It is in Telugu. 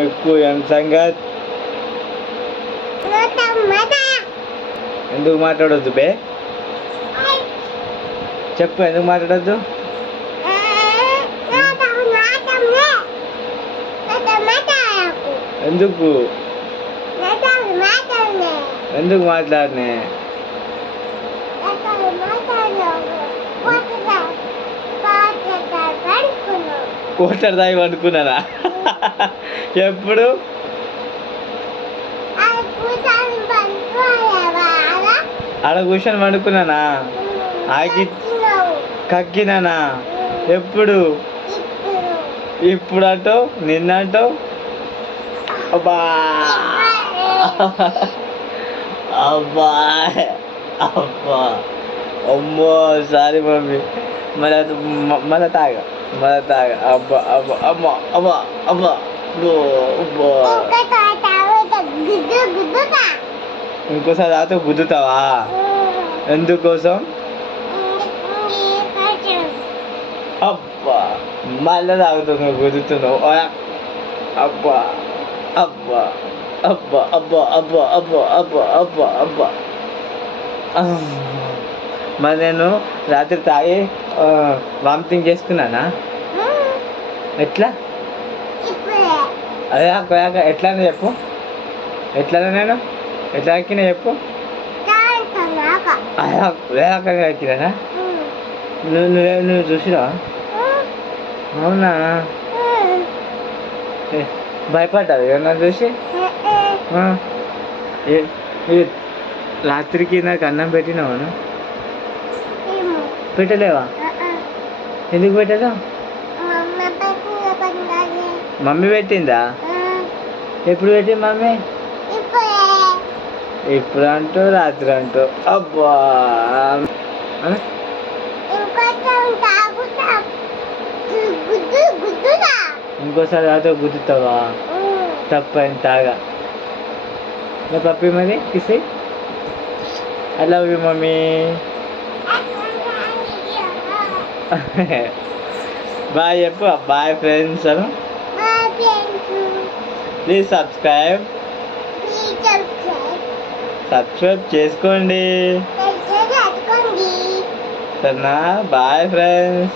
ఎక్కువ ఏం సంగత్? ఎందుకు మాట్లాడొద్దు బే? చెప్పు ఎందుకు మాట్లాడొద్దు? ఎందుకు? ఎందుకు మాట్లాడనే? కోటర్ దాయి అనుకున్నానా? ఎప్పుడు? ఆడ కూర్చొని వండుకున్నానా ఆకి కక్కినానా? ఎప్పుడు? ఇప్పుడు అంటో నిన్న అంటావు? అబ్బా! అబ్బా! అబ్బా! అమ్మో సారీ మమ్మీ. మళ్ళీ మళ్ళీ తాగ మళ్ళీ తాగ అబ్బా అబ్బా అమ్మా అబ్బా అబ్బా అబ్బో, అబ్బా ఇంకోసారి తాగితే గుద్దుతావా ఎందుకోసం అబ్బా మళ్ళీ తాగుతున్నావు గుద్దుతున్నావు ఓయ్. అబ్బా అబ్బా అబ్బా అబ్బా అబ్బా అబ్బా అబ్బా అబ్బా అబ్బా ఆ. మరి నేను రాత్రి తాగి వామిటింగ్ చేసుకున్నానా? ఎట్లా? అదే అక్క ఎట్లా చెప్పు. ఎట్లా నేను? ఎట్లా ఎక్కినా చెప్పు. వేరక్క ఎక్కినా నువ్వు నువ్వే నువ్వు చూసిరా అవునా? భయపడ్డావు? ఏమన్నా చూసి? రాత్రికి నాకు అన్నం పెట్టినావా? పెట్టలేవా? ఎందుకు పెట్టదు మమ్మీ పెట్టిందా? ఎప్పుడు పెట్టింది మమ్మీ? ఇప్పుడు అంటూ రాత్రి అంటూ అబ్బా! ఇంకోసారి రాత్రి గుద్దుతావా? తప్పని తాగా. నా పప్పి మరి కిసి I love you mummy. Bye చెప్పు bye friends Anu please subscribe subscribe చేసుకోండి. సరేనా? Bye friends